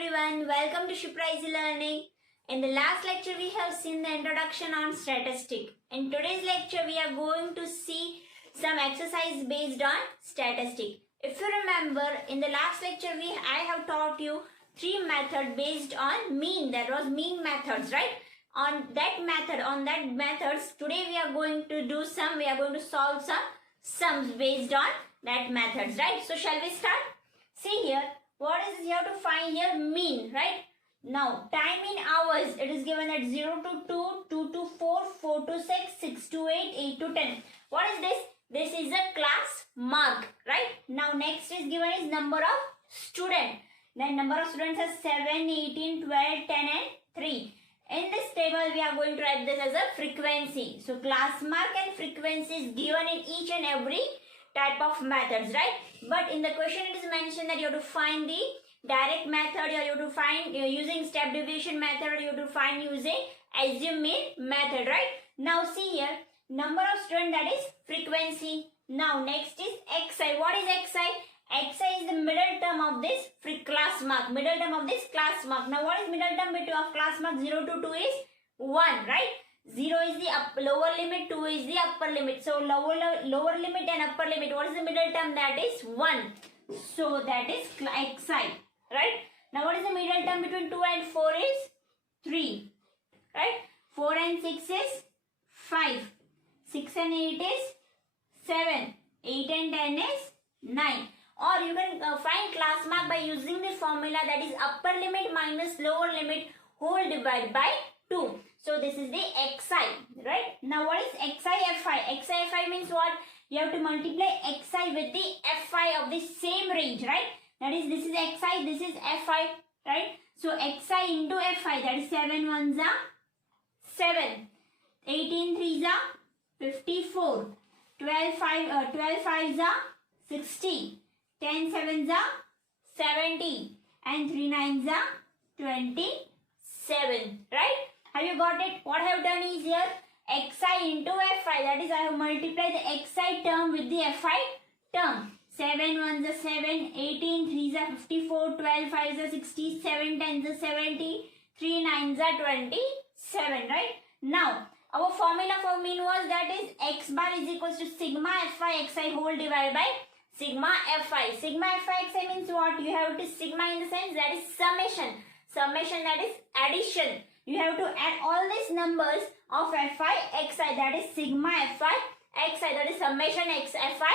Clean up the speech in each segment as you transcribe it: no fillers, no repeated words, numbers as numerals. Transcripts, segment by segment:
everyone, welcome to Shiprise Learning. In the last lecture we have seen the introduction on statistic. In today's lecture we are going to see some exercise based on statistic. If you remember, in the last lecture I have taught you three methods based on mean. That was mean methods, right? On that methods today we are going to solve some sums based on that methods, right? So shall we start? See here, what is you have to find here? Mean, right? Now time in hours, it is given at 0 to 2, 2 to 4, 4 to 6, 6 to 8, 8 to 10. What is this? This is a class mark, right? Now next is given is number of student. Then number of students are 7, 18, 12, 10 and 3. In this table we are going to write this as a frequency. So class mark and frequency is given in each and every type of methods, right? But in the question it is mentioned that you have to find the direct method, or you have to find using step deviation method, or you have to find using assume mean method, right? Now see here, number of students, that is frequency. Now next is xi. What is xi? Xi is the middle term of this class mark. Middle term of this class mark. Now what is middle term of class mark? 0 to 2 is 1, right? 0 is the lower limit, 2 is the upper limit. So lower limit and upper limit. What is the middle term? That is 1. So that is xi, right? Now what is the middle term between 2 and 4 is 3, right? 4 and 6 is 5. 6 and 8 is 7. 8 and 10 is 9. Or you can find class mark by using the formula, that is upper limit minus lower limit whole divided by 2. So this is the xi, right? Now what is xi fi? Xi fi means what? You have to multiply xi with the fi of the same range, right? That is, this is xi, this is fi, right? So xi into fi, that is 7 ones are 7, 18 threes are 54, 12 fives are 60, 10 sevens are 70 and 3 nines are 27, right? Have you got it? What I have done is here xi into fi, that is I have multiplied the xi term with the fi term. 7 ones are 7, 18 threes are 54, 12 fives are 60, 7 tens are 70, 3 nines are 27, right? Now our formula for mean was, that is x bar is equals to sigma fi xi whole divided by sigma fi. Sigma fi xi means what? You have to sigma in the sense that is summation. Summation, that is addition. You have to add all these numbers of fi xi, that is sigma fi xi, that is summation fi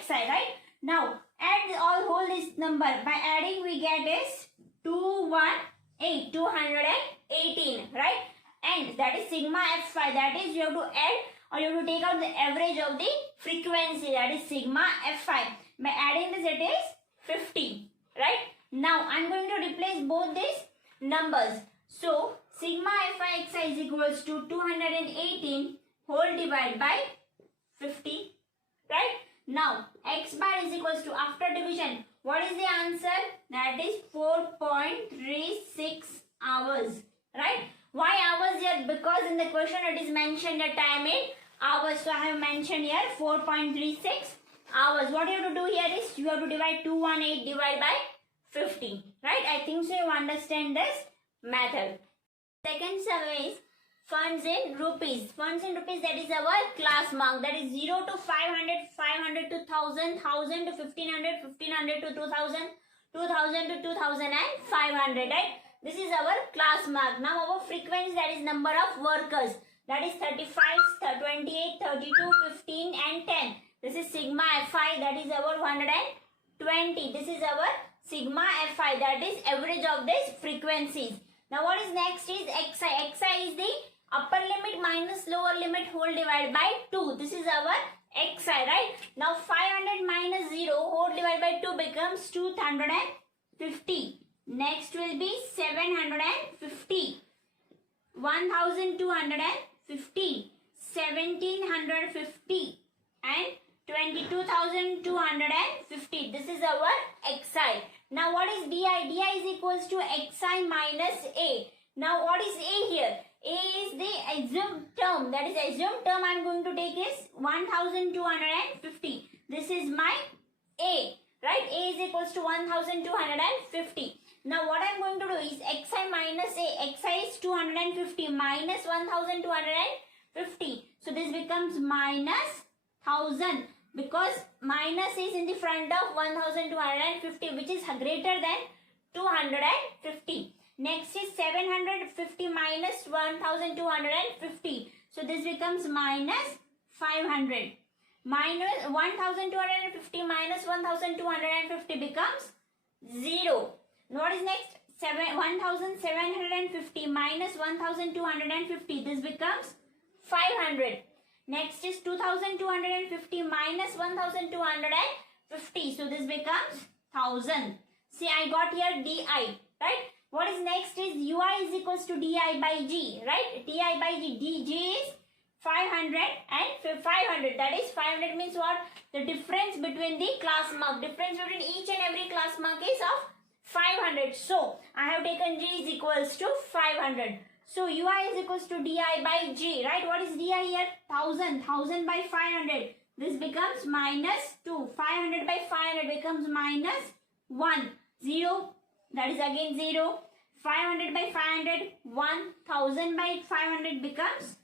xi, right? Now add whole this number. By adding we get is 218, 218, right? And that is sigma fi, that is you have to add, or you have to take out the average of the frequency, that is sigma fi. By adding this it is 50, right? Now I am going to replace both these numbers. So sigma fi xi is equals to 218 whole divided by 50, right? Now x bar is equals to, after division, what is the answer? That is 4.36 hours, right? Why hours here? Because in the question it is mentioned the time in hours. So I have mentioned here 4.36 hours. What you have to do here is you have to divide 218 divided by 50, right? I think so you understand this method. Second sum is funds in rupees. Funds in rupees, that is our class mark. That is 0 to 500, 500 to 1000, 1000 to 1500, 1500 to 2000, 2000 to 2000 and 500, right? This is our class mark. Now our frequency, that is number of workers. That is 35, 28, 32, 15 and 10. This is sigma fi, that is our 120. This is our sigma fi, that is average of these frequencies. Now what is next is xi. Xi is the upper limit minus lower limit whole divided by 2. This is our xi, right? Now 500 minus 0 whole divided by 2 becomes 250. Next will be 750, 1250, 1750 and 22,250. This is our xi. Now what is di? Di is equals to xi minus a. Now what is a here? A is the assumed term. That is assumed term I am going to take is 1250. This is my a, right? A is equals to 1250. Now what I'm going to do is xi minus a. Xi is 250 minus 1250. So this becomes minus 1000 because minus is in the front of 1250, which is greater than 250. Next is 750 minus 1250. So this becomes minus 500. Minus 1250 minus 1250 becomes 0. What is next? 1750 minus 1250. This becomes 500. Next is 2250 minus 1250. So this becomes 1000. See, I got here di, right? What is next is ui is equals to di by g, right? Di by g. dg is 500 and 500. That is 500 means what? The difference between the class mark. Difference between each and every class mark is of 500. So, I have taken g is equals to 500. So, ui is equals to di by g, right? What is di here? 1000. 1000 by 500. This becomes minus 2. 500 by 500 becomes minus 1. 0. That is again 0. 500 by 500. 1000 by 500 becomes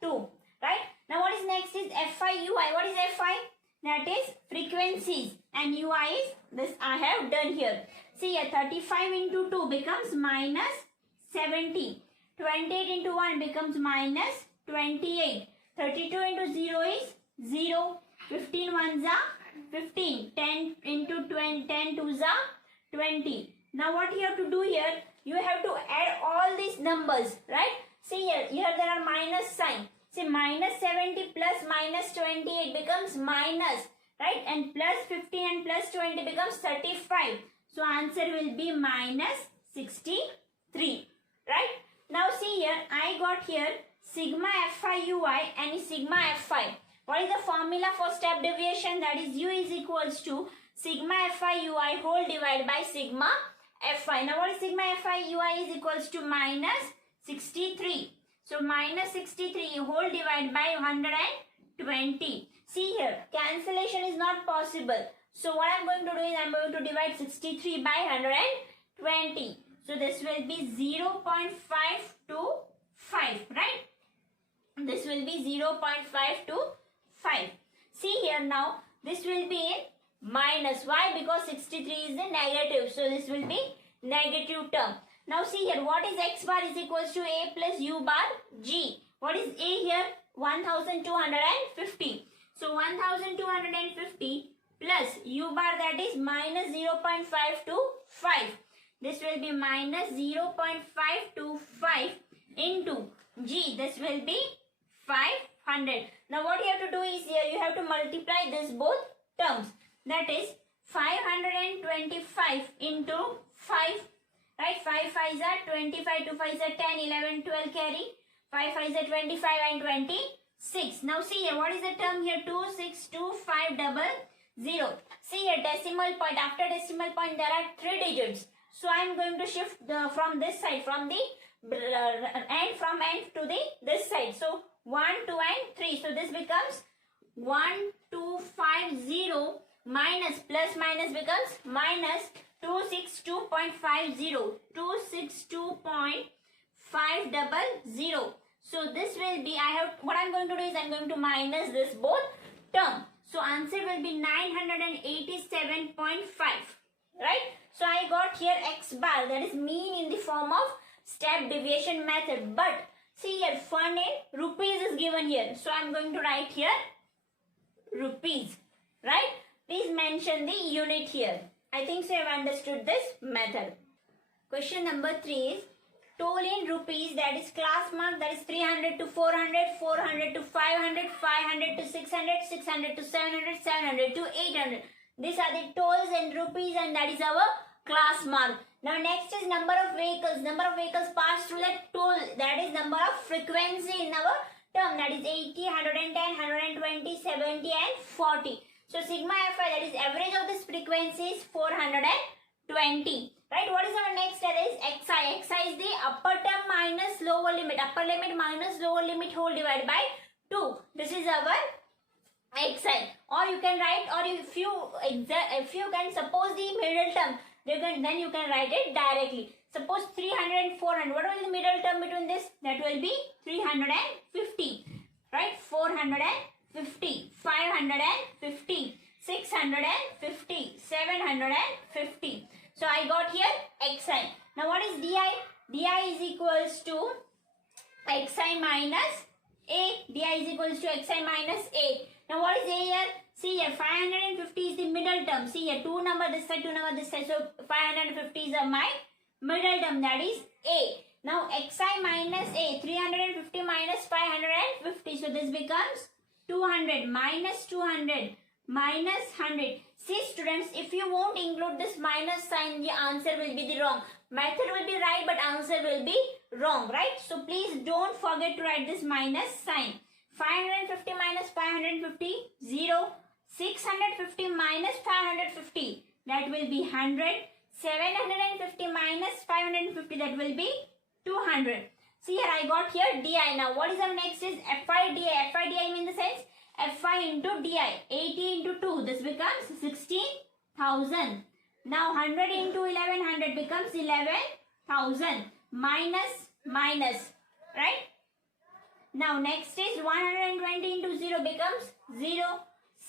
2. Right? Now, what is next is fi ui. What is fi? That is frequencies. And ui is this I have done here. See here, 35 into 2 becomes minus 70. 28 into 1 becomes minus 28. 32 into 0 is 0. 15 ones are 15. 10 into 20, 10 twos are 20. Now what you have to do here, you have to add all these numbers, right? See here there are minus sign. See, minus 70 plus minus 28 becomes minus, right? And plus 15 and plus 20 becomes 35. So answer will be minus 63, right? Now see here, I got here sigma fi ui and sigma fi. What is the formula for step deviation? That is u is equals to sigma fi ui whole divided by sigma fi. Now what is sigma fi ui is equals to minus 63. So minus 63 whole divided by 120. See here, cancellation is not possible. So what I am going to do is I am going to divide 63 by 120. So this will be 0.525, right? This will be 0.525. See here now, this will be in minus. Why? Because 63 is the negative. So this will be negative term. Now see here, what is x bar is equals to a plus u bar g. What is a here? 1250. So 1250 plus u bar, that is minus 0.525. This will be minus 0.525 into g. This will be 500. Now what you have to do is here, you have to multiply this both terms. That is 525 into 5. Right, 5 5s are 25, 2 5s are 10, 11, 12 carry, 5 5s are 25 and 26. Now see here, what is the term here? 26250. See here, decimal point. After decimal point, there are 3 digits. So I am going to shift from this side, from the end to the this side. So 1, 2 and 3. So this becomes 1250 minus plus minus becomes minus 262.50. 262.500. So this will be, what I am going to do is I am going to minus this both term. So answer will be 987.5. Right? So I got here x bar, that is mean in the form of step deviation method. But see here, fun in rupees is given here. So I am going to write here rupees. Right? Please mention the unit here. I think so you have understood this method. Question number 3 is toll in rupees, that is class mark, that is 300 to 400, 400 to 500, 500 to 600, 600 to 700, 700 to 800. These are the tolls in rupees and that is our class mark. Now next is number of vehicles. Number of vehicles passed through the toll, that is number of frequency in our term, that is 80, 110, 120, 70 and 40. So sigma fi, that is average of this frequency is 420. Right? What is our next? That is xi. Xi is the upper term minus lower limit. Upper limit minus lower limit whole divided by 2. This is our xi. Or you can write, or if you can suppose the middle term, then you can write it directly. Suppose 300 and 400. What will be the middle term between this? That will be 350. Right? 450, 550, 650, 750. So I got here xi. Now what is di? Di is equals to xi minus a. Di is equals to xi minus a. Now what is a here? See here, 550 is the middle term. See here, 2 number this side, 2 number this side. So 550 is my middle term, that is a. Now xi minus a, 350 minus 550. So this becomes 200 minus 200 minus 100. See students, if you won't include this minus sign, the answer will be the wrong. Method will be right, but answer will be wrong, right? So please don't forget to write this minus sign. 550 minus 550, 0. 650 minus 550, that will be 100. 750 minus 550, that will be 200. See here, I got here di. Now what is our next is fi di. Fi di means the sense fi into di. 80 into 2, this becomes 16,000. Now 100 into 1100 becomes 11,000. Minus, right? Now next is 120 into 0 becomes 0.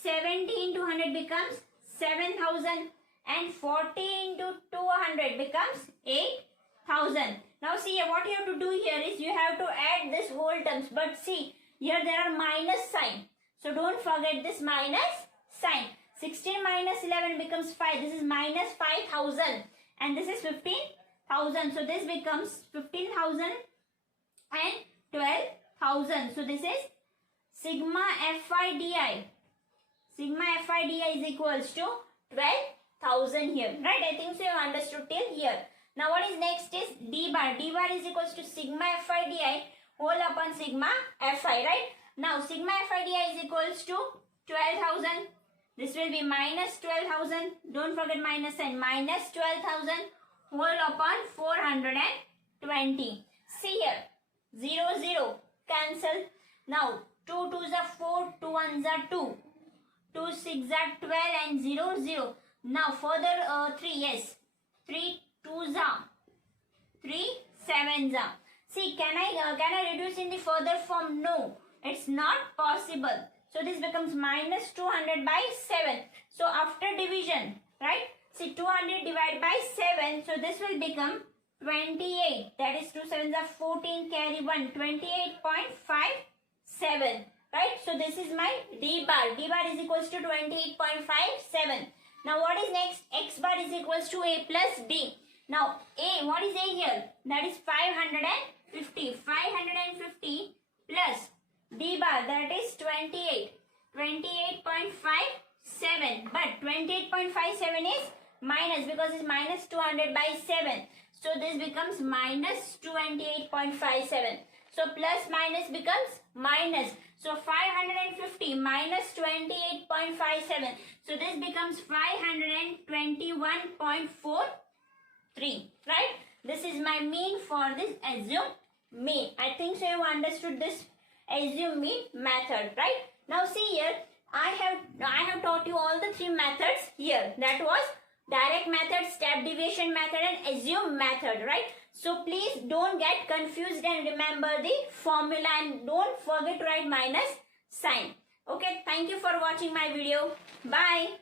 70 into 100 becomes 7,000. And 40 into 200 becomes 8,000. Now see here, what you have to do here is you have to add this whole terms. But see, here there are minus sign. So don't forget this minus sign. 16 minus 11 becomes 5. This is minus 5,000. And this is 15,000. So this becomes 15,000 and 12,000. So this is sigma fi di. Sigma fi di is equals to 12,000 here. Right? I think so you have understood till here. Now what is next is d bar. D bar is equals to sigma fi di whole upon sigma fi. Right? Now sigma fi di is equals to 12,000. This will be minus 12,000. Don't forget minus sign. Minus 12,000 whole upon 420. See here. 0, 0. Cancel. Now 2 2s are 4. 2 1s are 2. 2 6 are 12 and 0, 0. Now further 3, yes. 3 2s are 3 7s are. See, can I reduce in the further form? No, it's not possible. So this becomes minus 200 by 7. So after division, right? See, 200 divided by 7. So this will become 28. That is 2 7s are 14, carry 1. 28.57. Right? So this is my D bar. D bar is equals to 28.57. Now what is next? X bar is equals to A plus D. Now A, what is A here? That is 550. 550 plus D bar, that is 28. 28.57. But 28.57 is minus because it's minus 200 by 7. So this becomes minus 28.57. So plus minus becomes minus. So 550 minus 28.57. So this becomes 521.43. Right? This is my mean for this assume mean. I think so you understood this assume mean method. Right? Now see here. I have taught you all the 3 methods here. That was direct method, step deviation method and assume method. Right? So please don't get confused and remember the formula and don't forget to write minus sign. Okay, thank you for watching my video. Bye.